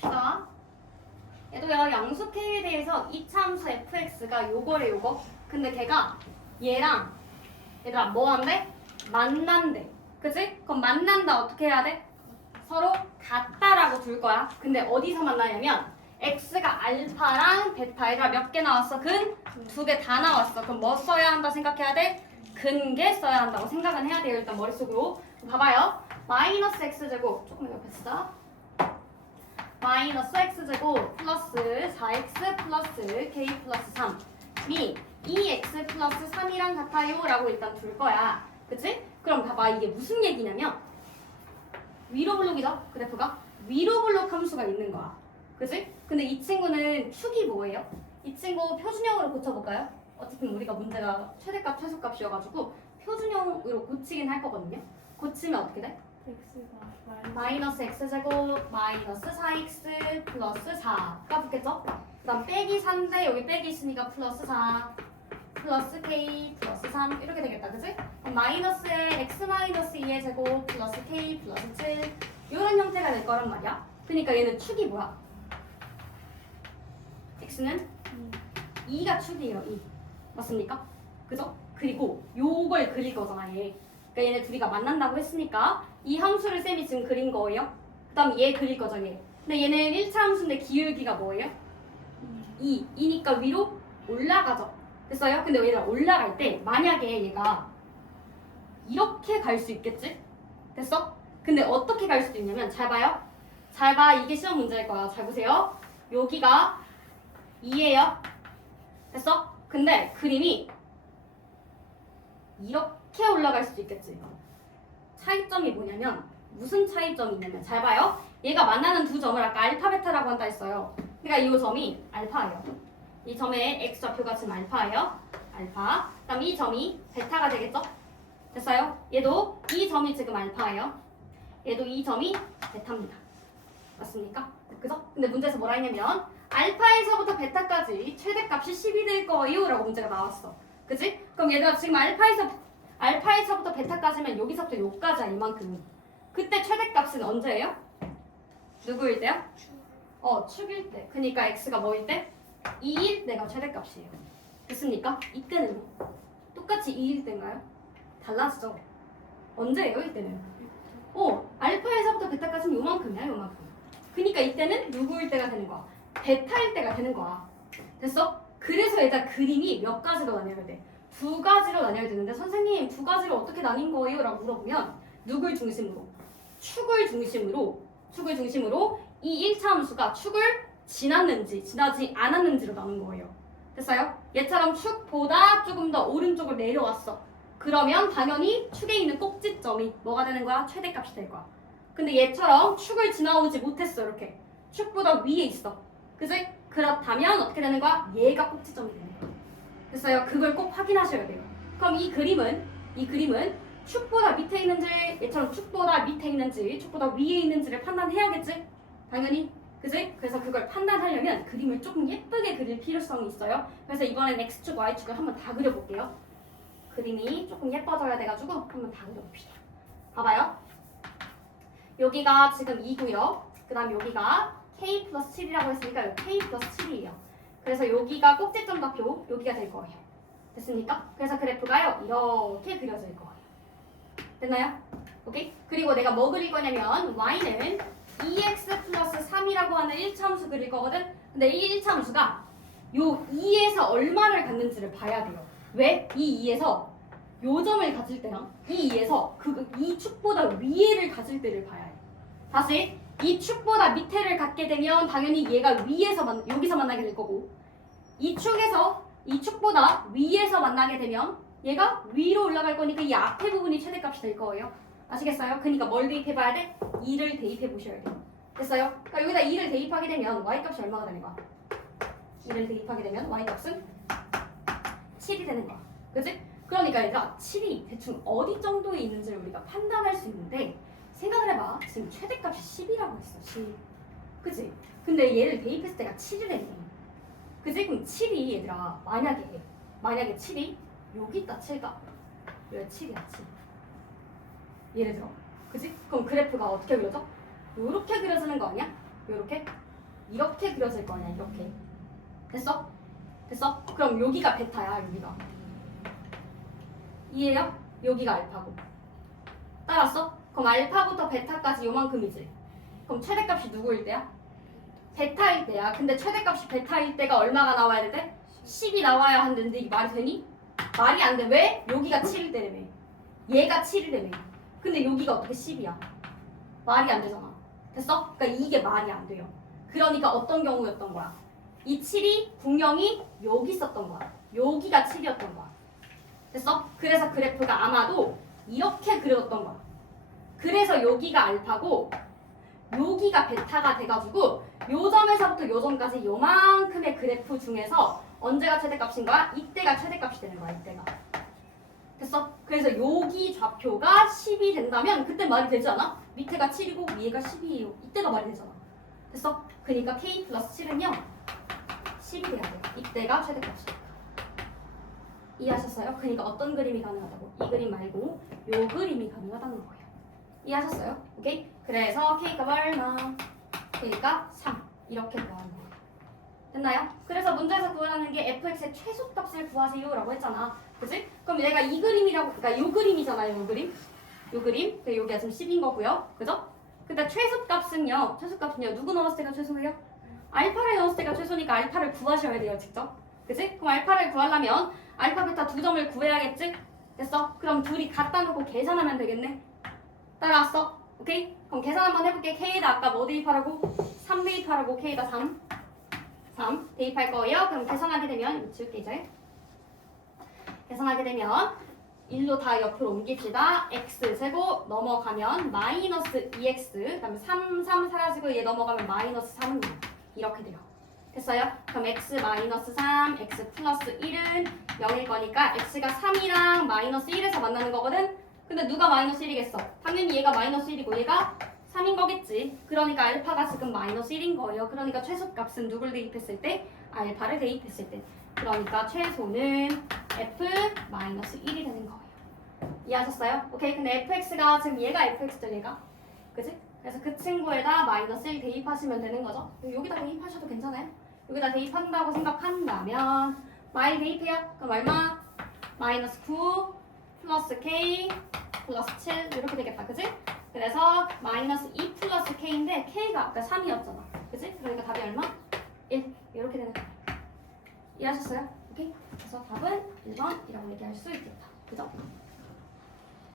봅시다. 얘도요, 양수 K에 대해서 이차함수 fx가 요거래 요거. 근데 걔가 얘랑 얘들아 뭐 한대? 만난대. 그치? 그럼 만난다 어떻게 해야 돼? 서로 같다라고 둘 거야. 근데 어디서 만나냐면 x가 알파랑 베타. 얘들아 몇 개 나왔어? 근? 2개 다 나왔어. 그럼 뭐 써야 한다 생각해야 돼? 근계 써야 한다고 생각은 해야 돼요. 일단 머릿속으로. 봐봐요. 마이너스 x제곱 조금 옆에 쓰자. 마이너스 x제곱 플러스 4x 플러스 k 플러스 3이 2x 플러스 3이랑 같아요 라고 일단 둘 거야. 그치? 그럼 봐봐. 이게 무슨 얘기냐면 위로 블록이죠? 그래프가 위로 블록 함수가 있는 거야. 그치? 근데 이 친구는 축이 뭐예요? 이 친구 표준형으로 고쳐볼까요? 어차피 우리가 문제가 최대값 최소값이어가지고 표준형으로 고치긴 할 거거든요. 고치면 어떻게 돼? 마이너스 x제곱 마이너스 4x 플러스 4가 붙겠죠? 그 다음 빼기 4인데 여기 빼기 있으니까 플러스 4 플러스 k 플러스 3 이렇게 되겠다. 그치? 마이너스에 x 마이너스 2의 제곱 플러스 k 플러스 7 이런 형태가 될 거란 말이야. 그러니까 얘는 축이 뭐야? x는 2가 축이에요. 2 맞습니까? 그죠? 그리고 요걸 그릴 거잖아 얘. 그러니까 얘네 둘이가 만난다고 했으니까 이 함수를 쌤이 지금 그린 거예요. 그 다음 얘 그릴 거죠 얘. 근데 얘는 1차 함수인데 기울기가 뭐예요? 2니까 위로 올라가죠. 됐어요? 근데 얘가 올라갈 때 만약에 얘가 이렇게 갈 수 있겠지? 됐어? 근데 어떻게 갈 수도 있냐면 잘 봐요. 잘 봐. 이게 시험 문제일 거야. 잘 보세요. 여기가 2예요. 됐어? 근데 그림이 이렇게 올라갈 수도 있겠지. 차이점이 뭐냐면 무슨 차이점이 있냐면 잘 봐요. 얘가 만나는 두 점을 아까 알파 베타라고 한다 했어요. 그러니까 이 점이 알파예요. 이 점의 x좌표가 지금 알파예요. 알파. 그다음 이 점이 베타가 되겠죠? 됐어요? 얘도 이 점이 지금 알파예요. 얘도 이 점이 베타입니다. 맞습니까? 그죠? 근데 문제에서 뭐라 했냐면 알파에서부터 베타까지 최대값이 10이 될 거예요 라고 문제가 나왔어. 그치? 그럼 얘들아 지금 알파에서부터 베타까지면 여기서부터 여기까지야 이만큼. 그때 최대값은 언제예요? 누구일 때요? 축일 때. 그니까 x가 뭐일 때? 2일 때가 최대값이에요. 됐습니까? 이때는 똑같이 2일 때인가요? 달라지죠. 언제예요 이때는? 알파에서부터 베타까지는 요만큼이야 요만큼. 그니까 이때는 누구일 때가 되는 거야? 베타일 때가 되는 거야. 됐어? 그래서 얘가 그림이 몇 가지로 나뉘어야 돼? 두 가지로 나뉘어야 되는데 선생님 두 가지로 어떻게 나뉜 거예요? 라고 물어보면 누굴 중심으로? 축을 중심으로 이 1차 함수가 축을 지났는지 지나지 않았는지로 나눈 거예요. 됐어요? 얘처럼 축보다 조금 더 오른쪽으로 내려왔어. 그러면 당연히 축에 있는 꼭지점이 뭐가 되는 거야? 최대값이 될 거야. 근데 얘처럼 축을 지나오지 못했어. 이렇게 축보다 위에 있어. 그치? 그렇다면 어떻게 되는 거야? 얘가 꼭지점이 되는 거야. 됐어요? 그걸 꼭 확인하셔야 돼요. 그럼 이 그림은 축보다 밑에 있는지 얘처럼 축보다 밑에 있는지 축보다 위에 있는지를 판단해야겠지? 당연히. 그치? 그래서 그걸 판단하려면 그림을 조금 예쁘게 그릴 필요성이 있어요. 그래서 이번엔 X축, Y축을 한번 다 그려볼게요. 그림이 조금 예뻐져야 돼가지고 한번 다 그려봅시다. 봐봐요. 여기가 지금 2고요. 그 다음 여기가 K 플러스 7이라고 했으니까 여기 K 플러스 7이에요. 그래서 여기가 꼭지점 좌표 여기가 될 거예요. 됐습니까? 그래서 그래프가요 이렇게 그려질 거예요. 됐나요? 오케이? 그리고 내가 뭐 그릴 거냐면 Y는 2x 플러스 3이라고 하는 1차 함수 그릴 거거든? 근데 이 1차 함수가 요 2에서 얼마를 갖는지를 봐야 돼요. 왜? 이 2에서 요 점을 가질 때랑 이 2에서 이 축보다 위에를 가질 때를 봐야 해요. 다시 이 축보다 밑에를 갖게 되면 당연히 얘가 여기서 만나게 될 거고 이 축보다 위에서 만나게 되면 얘가 위로 올라갈 거니까 이 앞에 부분이 최대값이 될 거예요. 아시겠어요? 그러니까 뭘 대입해봐야 돼? 2를 대입해 보셔야 돼요. 됐어요? 그러니까 여기다 2를 대입하게 되면 y값이 얼마가 되는 거야? 2를 대입하게 되면 y값은 7이 되는 거야. 그치? 그러니까 얘들아 7이 대충 어디 정도에 있는지를 우리가 판단할 수 있는데 생각을 해봐. 지금 최대값이 10이라고 했어. 10. 그치? 근데 얘를 대입했을 때가 7이랬네. 그치? 그럼 7이 얘들아 만약에 7이 여기 있다 칠까? 여기 7이야 7. 예를 들어. 그치? 그럼 그래프가 어떻게 그려져? 요렇게 그려지는 거 아니야? 요렇게? 이렇게 그려질 거 아니야. 이렇게. 됐어? 됐어? 그럼 여기가 베타야. 여기가. 이해요? 여기가 알파고. 따랐어? 그럼 알파부터 베타까지 요만큼이지. 그럼 최대값이 누구일 때야? 베타일 때야. 근데 최대값이 베타일 때가 얼마가 나와야 돼? 10이 나와야 하는데 이게 말이 되니? 말이 안 돼. 왜? 여기가 7일 때라며. 얘가 7일 때라며. 근데 여기가 어떻게 10이야? 말이 안 되잖아. 됐어? 그러니까 이게 말이 안 돼요. 그러니까 어떤 경우였던 거야? 이 7이 분명히 여기 있었던 거야. 여기가 7이었던 거야. 됐어? 그래서 그래프가 아마도 이렇게 그려졌던 거야. 그래서 여기가 알파고 여기가 베타가 돼가지고 요 점에서부터 요 점까지 요만큼의 그래프 중에서 언제가 최대값인 거야? 이때가 최대값이 되는 거야. 이때가. 됐어? 그래서 여기 좌표가 10이 된다면 그때 말이 되지 않아? 밑에가 7이고 위에가 10이에요. 이때가 말이 되잖아. 됐어? 그러니까 K 플러스 7은요 10이 돼야 돼요. 이때가 최대값이야. 이해하셨어요? 그러니까 어떤 그림이 가능하다고? 이 그림 말고 요 그림이 가능하다는 거예요. 이해하셨어요? 오케이? 그래서 K값 얼마? K가 3 이렇게 구하는 거예요. 됐나요? 그래서 문제에서 구하라는 게 fx의 최소값을 구하세요 라고 했잖아. 그치? 그럼 내가 이 그림이라고, 그러니까 요 그림이잖아요. 요 그림. 요 그림. 여기가 지금 10인 거고요. 그죠? 근데 최소값은요 누구 넣었을 때가 최소예요? 알파를 넣었을 때가 최소니까 알파를 구하셔야 돼요. 직접. 그치? 그럼 알파를 구하려면 알파, 베타 두 점을 구해야겠지? 됐어? 그럼 둘이 갖다 놓고 계산하면 되겠네? 따라왔어? 오케이? 그럼 계산 한번 해볼게. K에다 아까 뭐 대입하라고? 3 대입하라고. K에다 3 대입할 거예요. 그럼 계산하게 되면 이거 지울게 이제. 계산하게 되면 1로 다 옆으로 옮깁시다. x제곱 넘어가면 마이너스 2x 그 다음에 3 사라지고 얘 넘어가면 마이너스 3은 이렇게 돼요. 됐어요? 그럼 x 마이너스 3, x 플러스 1은 0일 거니까 x가 3이랑 마이너스 1에서 만나는 거거든? 근데 누가 마이너스 1이겠어? 당연히 얘가 마이너스 1이고 얘가 3인 거겠지. 그러니까 알파가 지금 마이너스 1인 거예요. 그러니까 최소값은 누굴 대입했을 때? 알파를 대입했을 때. 그러니까 최소는 f 마이너스 1이 되는 거예요. 이해하셨어요? 오케이. 근데 fx가 지금 얘가 fx죠 얘가. 그치? 그래서 그 친구에다 마이너스 1 대입하시면 되는 거죠. 여기다 대입하셔도 괜찮아요. 여기다 대입한다고 생각한다면 마이 대입해요. 그럼 얼마? 마이너스 9 플러스 k 플러스 7 이렇게 되겠다. 그치? 그래서 마이너스 2 플러스 k인데 k가 아까 3이었잖아. 그치? 그러니까 답이 얼마? 1 이렇게 되는 거야. 이해하셨어요? 오케이? 그래서 답은 1번이라고 얘기할 수 있겠다. 그죠?